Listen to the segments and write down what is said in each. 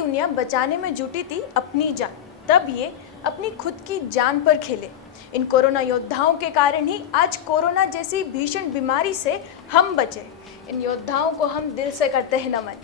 दुनिया बचाने में जुटी थी अपनी जान, तब ये अपनी खुद की जान पर खेले। इन कोरोना योद्धाओं के कारण ही आज कोरोना जैसी भीषण बीमारी से हम बचे। इन योद्धाओं को हम दिल से करते हैं नमन।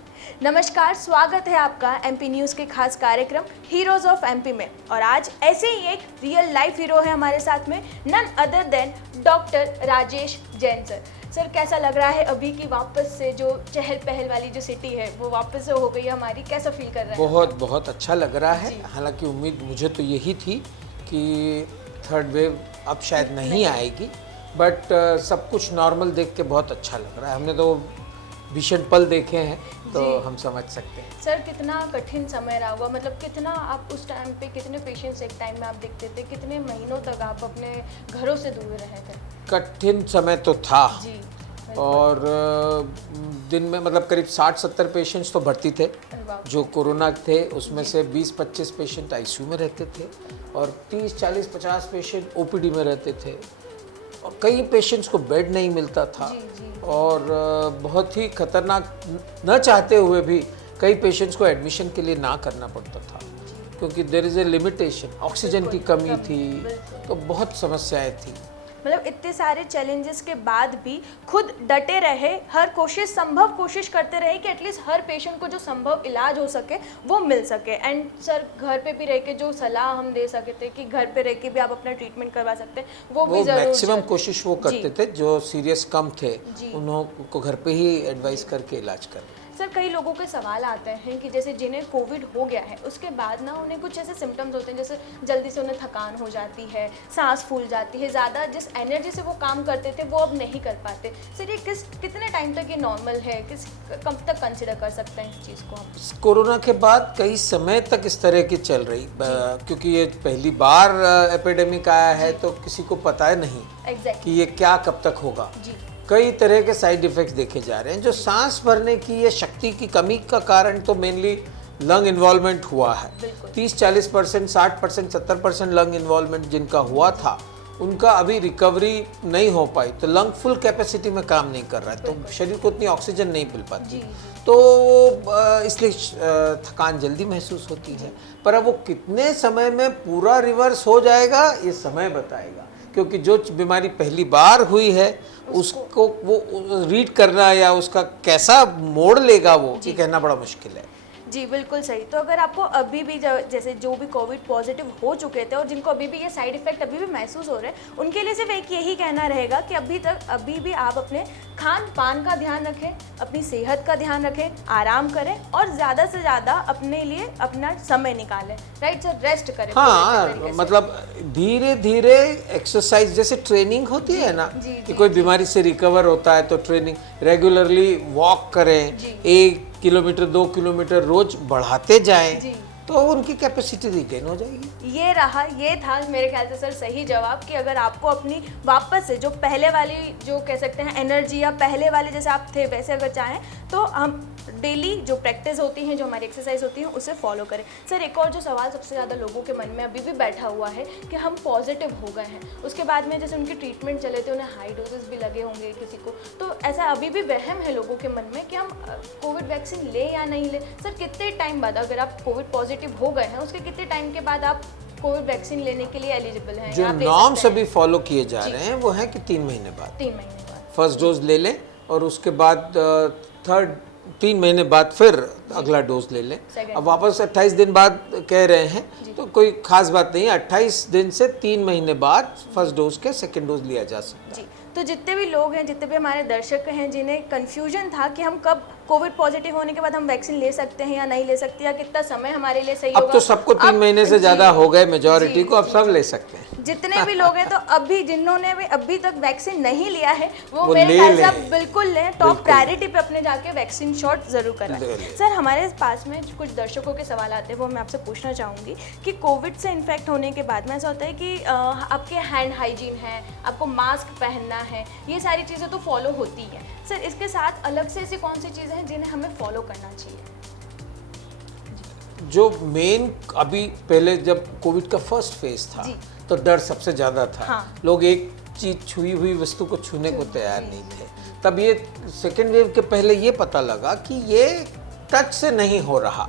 नमस्कार, स्वागत है आपका एमपी न्यूज़ के खास कार्यक्रम हीरोज ऑफ एमपी में। और आज ऐसे ही एक रियल लाइफ हीरो है हमारे साथ में, none other than doctor Rajesh Jain sir. Sir, कैसा लग रहा है अभी की वापस से जो चहल पहल वाली जो सिटी है वो वापस से हो गई है हमारी, कैसा फील कर रहे हैं? बहुत अच्छा लग रहा है। हालांकि उम्मीद मुझे तो यही थी कि थर्ड वेव अब शायद नहीं आएगी, बट सब कुछ नॉर्मल देख के बहुत अच्छा लग रहा है। हमने तो भीषण पल देखे हैं तो हम समझ सकते हैं। सर, कितना कठिन समय रहा होगा, मतलब कितना आप उस टाइम पे कितने पेशेंट्स एक टाइम में आप देखते थे, कितने महीनों तक आप अपने घरों से दूर रहे थे? कठिन समय तो था जी। और दिन में मतलब करीब 60-70 पेशेंट्स तो भर्ती थे जो कोरोना थे, उसमें से 20-25 पेशेंट आईसीयू में रहते थे और 30-40-50 पेशेंट ओपीडी में रहते थे और कई पेशेंट्स को बेड नहीं मिलता था। और बहुत ही खतरनाक, न चाहते हुए भी कई पेशेंट्स को एडमिशन के लिए ना करना पड़ता था क्योंकि there is a limitation, oxygen की कमी थी, तो बहुत समस्याएं थी। मतलब इतने सारे चैलेंजेस के बाद भी खुद डटे रहे, हर संभव कोशिश करते रहे कि एटलीस्ट हर पेशेंट को जो संभव इलाज हो सके वो मिल सके। एंड सर, घर पे भी रह के जो सलाह हम दे सके थे कि घर पे रह के भी आप अपना ट्रीटमेंट करवा सकते हैं, वो भी जरूर मैक्सिमम कोशिश वो करते थे। जो सीरियस कम थे उनको घर पे ही एडवाइस करके इलाज कर। सर, कई लोगों के सवाल आते हैं कि जैसे जिन्हें कोविड हो गया है उसके बाद ना उन्हें कुछ ऐसे सिम्टम्स होते हैं, जैसे जल्दी से उन्हें थकान हो जाती है, सांस फूल जाती है, ज़्यादा जिस एनर्जी से वो काम करते थे वो अब नहीं कर पाते। सर, ये कितने टाइम तक ये नॉर्मल है, कब तक कंसिडर कर सकते हैं इस चीज़ को हम? कोरोना के बाद कई समय तक इस तरह की चल रही, क्योंकि ये पहली बार एपिडेमिक आया है तो किसी को पता है नहीं कि ये क्या कब तक होगा। कई तरह के साइड इफ़ेक्ट्स देखे जा रहे हैं। जो सांस भरने की या शक्ति की कमी का कारण तो मेनली लंग इन्वॉल्वमेंट हुआ है। 30-40%, 60%, 70% लंग इन्वॉल्वमेंट जिनका हुआ था उनका अभी रिकवरी नहीं हो पाई, तो लंग फुल कैपेसिटी में काम नहीं कर रहा है, तो शरीर को उतनी ऑक्सीजन नहीं मिल पाती, तो इसलिए थकान जल्दी महसूस होती है। पर अब वो कितने समय में पूरा रिवर्स हो जाएगा ये समय बताएगा, क्योंकि जो बीमारी पहली बार हुई है उसको वो रीड करना या उसका कैसा मोड़ लेगा वो ये कहना बड़ा मुश्किल है। जी, बिल्कुल सही। तो अगर आपको अभी भी जैसे जो भी कोविड पॉजिटिव हो चुके थे और जिनको अभी भी ये साइड इफेक्ट अभी भी महसूस हो रहे हैं, उनके लिए सिर्फ एक यही कहना रहेगा कि अभी भी आप अपने खान पान का ध्यान रखें, अपनी सेहत का ध्यान रखें, आराम करें और ज़्यादा से ज़्यादा अपने लिए अपना समय निकालें। राइट सर, रेस्ट करें। हाँ, मतलब धीरे धीरे एक्सरसाइज, जैसे ट्रेनिंग होती है ना कि कोई बीमारी से रिकवर होता है तो ट्रेनिंग रेगुलरली वॉक करें, 1 किलोमीटर 2 किलोमीटर रोज बढ़ाते जाएं तो उनकी कैपेसिटी रिगेन हो जाएगी। ये था मेरे ख्याल से सर सही जवाब कि अगर आपको अपनी वापस से जो पहले वाली जो कह सकते हैं एनर्जी या पहले वाले जैसे आप थे वैसे अगर चाहें तो हम डेली जो प्रैक्टिस होती हैं, जो हमारी एक्सरसाइज होती है उसे फॉलो करें। सर, एक और जो सवाल सबसे ज़्यादा लोगों के मन में अभी भी बैठा हुआ है कि हम पॉजिटिव हो गए हैं, उसके बाद में जैसे उनके ट्रीटमेंट चले थे उन्हें हाई डोजेस भी लगे होंगे किसी को, तो ऐसा अभी भी वहम है लोगों के मन में कि हम कोविड वैक्सीन ले या नहीं ले। सर, कितने टाइम बाद अगर आप कोविड पॉजिटिव हो गए हैं उसके कितने टाइम के बाद आप कोविड वैक्सीन लेने के लिए एलिजिबल हैं? जो नॉर्म्स अभी फॉलो किए जा रहे हैं वो है कि 3 महीने बाद फर्स्ट डोज ले लें और उसके बाद 3 महीने बाद फिर अगला डोज ले लें। अब वापस 28 दिन बाद कह रहे हैं तो कोई खास बात नहीं है, 28 दिन से 3 महीने बाद फर्स्ट डोज के सेकेंड डोज लिया जा सकता है। तो जितने भी लोग हैं, जितने भी हमारे दर्शक हैं जिन्हें कन्फ्यूजन था कि हम कब कोविड पॉजिटिव होने के बाद हम वैक्सीन ले सकते हैं या नहीं ले सकते या कितना समय हमारे लिए सही होगा, अब तो सबको 3 महीने से ज़्यादा हो गए, मेजॉरिटी को, अब सब ले सकते हैं। जितने भी लोग हैं तो अभी जिन्होंने भी अभी तक वैक्सीन नहीं लिया है वो मेरे ख्याल से आप बिल्कुल लें, टॉप प्रायोरिटी पे अपने जाके वैक्सीन शॉट जरूर कराएं। सर, हमारे पास में कुछ दर्शकों के सवाल आते हैं वो मैं आपसे पूछना चाहूँगी कि कोविड से इन्फेक्ट होने के बाद में ऐसा होता है कि आपके हैंड हाइजीन है, आपको मास्क पहनना है, ये सारी चीज़ें तो फॉलो होती हैं। सर, इसके साथ अलग से ऐसी कौन सी चीज़ें हैं जिन्हें हमें फॉलो करना चाहिए? जो मेन अभी पहले जब कोविड का फर्स्ट फेज था तो डर सबसे ज़्यादा था। लोग एक चीज़ छुई हुई वस्तु को छूने को तैयार नहीं थे। तब ये सेकेंड वेव के पहले ये पता लगा कि ये टच से नहीं हो रहा,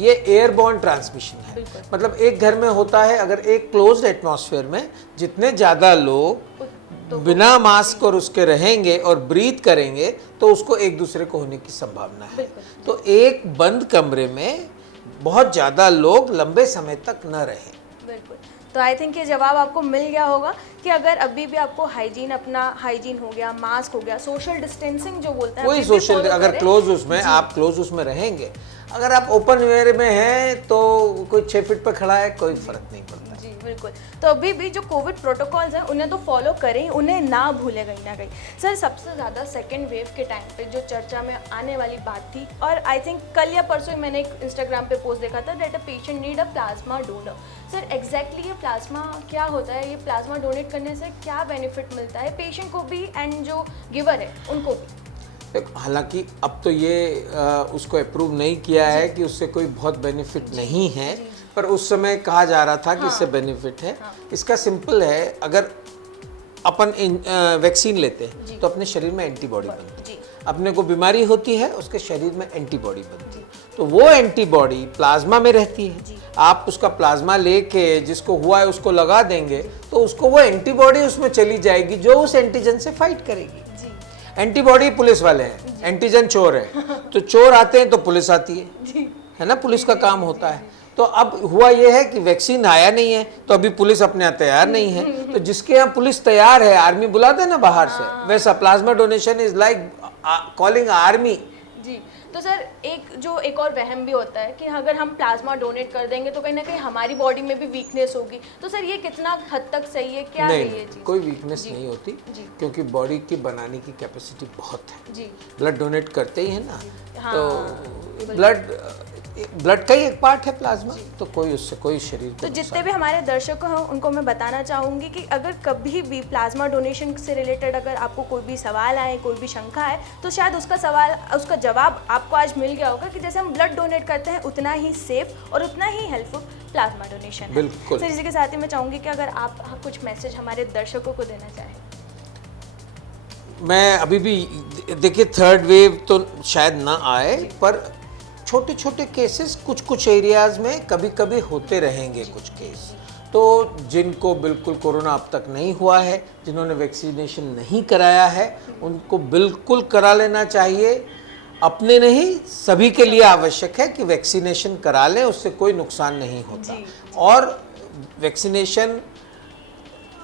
ये एयरबॉर्न ट्रांसमिशन है। मतलब एक घर में होता है, अगर एक क्लोज्ड एटमॉस्फेयर में जितने ज़्यादा लोग बिना मास्क और उसके रहेंगे और ब्रीथ करेंगे तो उसको एक दूसरे को होने की संभावना है। तो एक बंद कमरे में बहुत ज़्यादा लोग लंबे समय तक न रहें। बिल्कुल। तो आई थिंक ये जवाब आपको मिल गया होगा कि अगर अभी भी आपको हाइजीन, अपना हाइजीन हो गया, मास्क हो गया, सोशल डिस्टेंसिंग जो बोलते हैं, कोई सोशल, अगर क्लोज उसमें आप क्लोज उसमें रहेंगे, अगर आप ओपन एयर में हैं तो कोई 6 फीट पर खड़ा है, कोई फर्क नहीं पड़ता। जी बिल्कुल। तो अभी भी जो कोविड प्रोटोकॉल्स हैं उन्हें तो फॉलो करें, उन्हें ना भूलें कहीं ना कहीं। सर, सबसे ज़्यादा सेकेंड वेव के टाइम पे जो चर्चा में आने वाली बात थी, और आई थिंक कल या परसों मैंने एक इंस्टाग्राम पे पोस्ट देखा था, that a patient need a plasma donor. Sir, exactly ये प्लाज्मा क्या होता है, ये प्लाज्मा डोनेट करने से क्या बेनिफिट मिलता है पेशेंट को भी एंड जो गिवर है उनको भी? हालांकि अब तो ये उसको अप्रूव नहीं किया है कि उससे कोई बहुत बेनिफिट नहीं है, पर उस समय कहा जा रहा था कि इससे बेनिफिट है। इसका सिंपल है, अगर अपन वैक्सीन लेते हैं तो अपने शरीर में एंटीबॉडी बनती है, अपने को बीमारी होती है उसके शरीर में एंटीबॉडी बनती है, तो वो एंटीबॉडी प्लाज्मा में रहती है। आप उसका प्लाज्मा लेके जिसको हुआ है उसको लगा देंगे तो उसको वो एंटीबॉडी उसमें चली जाएगी जो उस एंटीजन से फाइट करेगी। एंटीबॉडी पुलिस वाले हैं, एंटीजन चोर है, तो चोर आते हैं तो पुलिस आती है ना, पुलिस का काम होता है। तो अब हुआ ये है कि वैक्सीन आया नहीं है तो अभी पुलिस अपने यहाँ तैयार नहीं है, तो जिसके यहाँ पुलिस तैयार है, आर्मी बुलाते हैं ना बाहर से, वैसा plasma donation is like calling army. जी। तो सर, एक और वहम भी होता है कि अगर हम प्लाज्मा डोनेट कर देंगे तो कहीं ना कहीं हमारी बॉडी में भी वीकनेस होगी, तो सर ये कितना हद तक सही है, क्या है ये चीज़? कोई वीकनेस नहीं होती, क्योंकि बॉडी की बनाने की कैपेसिटी बहुत है। ब्लड डोनेट करते ही है ना, तो ब्लड का ही एक पार्ट है प्लाज्मा, तो कोई उससे कोई शरीर को। तो जितने भी हमारे दर्शक हैं उनको मैं बताना चाहूँगी कि अगर कभी भी प्लाज्मा डोनेशन से रिलेटेड अगर आपको कोई भी सवाल आए, कोई भी शंका है, तो शायद उसका जवाब आपको आज मिल गया होगा कि जैसे हम ब्लड डोनेट करते हैं उतना ही सेफ और उतना ही हेल्पफुल प्लाज्मा डोनेशन है। बिल्कुल। सर, इसी के साथ ही मैं चाहूँगी कि अगर आप कुछ मैसेज हमारे दर्शकों को देना चाहें। मैं अभी भी देखिए, थर्ड वेव तो शायद ना आए, पर छोटे छोटे केसेस कुछ एरियाज में कभी कभी होते रहेंगे कुछ केस। तो जिनको बिल्कुल कोरोना अब तक नहीं हुआ है, जिन्होंने वैक्सीनेशन नहीं कराया है, उनको बिल्कुल करा लेना चाहिए। अपने नहीं, सभी के लिए आवश्यक है कि वैक्सीनेशन करा लें, उससे कोई नुकसान नहीं होता। और वैक्सीनेशन,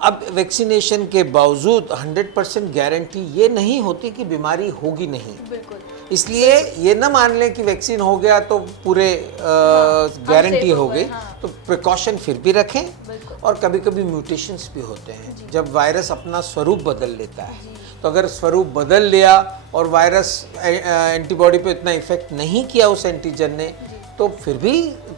अब वैक्सीनेशन के बावजूद 100% गारंटी ये नहीं होती कि बीमारी होगी नहीं। बिल्कुल। इसलिए ये ना मान लें कि वैक्सीन हो गया तो पूरे गारंटी हो गई। तो प्रिकॉशन फिर भी रखें। और कभी कभी म्यूटेशंस भी होते हैं, जब वायरस अपना स्वरूप बदल लेता है, तो अगर स्वरूप बदल लिया और वायरस एंटीबॉडी पे इतना इफेक्ट नहीं किया उस एंटीजन ने, तो फिर भी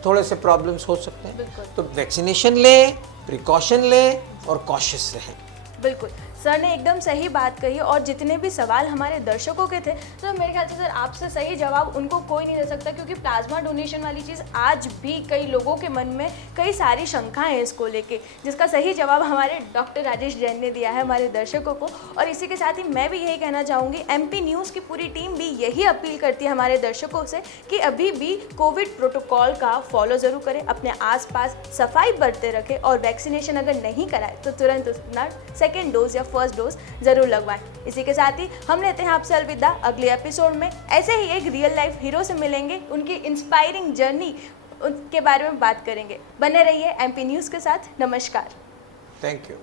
थोड़े से प्रॉब्लम्स हो सकते हैं। तो वैक्सीनेशन लें, प्रिकॉशन लें और कॉशियस रहें। बिल्कुल, सर ने एकदम सही बात कही। और जितने भी सवाल हमारे दर्शकों के थे, तो मेरे ख्याल से सर आपसे सही जवाब उनको कोई नहीं दे सकता, क्योंकि प्लाज्मा डोनेशन वाली चीज़ आज भी कई लोगों के मन में कई सारी शंकाएं हैं इसको लेके, जिसका सही जवाब हमारे डॉक्टर राजेश जैन ने दिया है हमारे दर्शकों को। और इसी के साथ ही मैं भी यही कहना चाहूँगी, MP न्यूज़ की पूरी टीम भी यही अपील करती है हमारे दर्शकों से कि अभी भी कोविड प्रोटोकॉल का फॉलो ज़रूर करें, अपने आसपास सफाई बरते रखें, और वैक्सीनेशन अगर नहीं कराए तो तुरंत अपना सेकेंड डोज या फर्स्ट डोज ज़रूर लगवाएं। इसी के साथ ही हम लेते हैं आपसे अलविदा। अगले एपिसोड में ऐसे ही एक रियल लाइफ हीरो से मिलेंगे, उनकी इंस्पायरिंग जर्नी के बारे में बात करेंगे। बने रहिए MP न्यूज़ के साथ। नमस्कार। Thank you.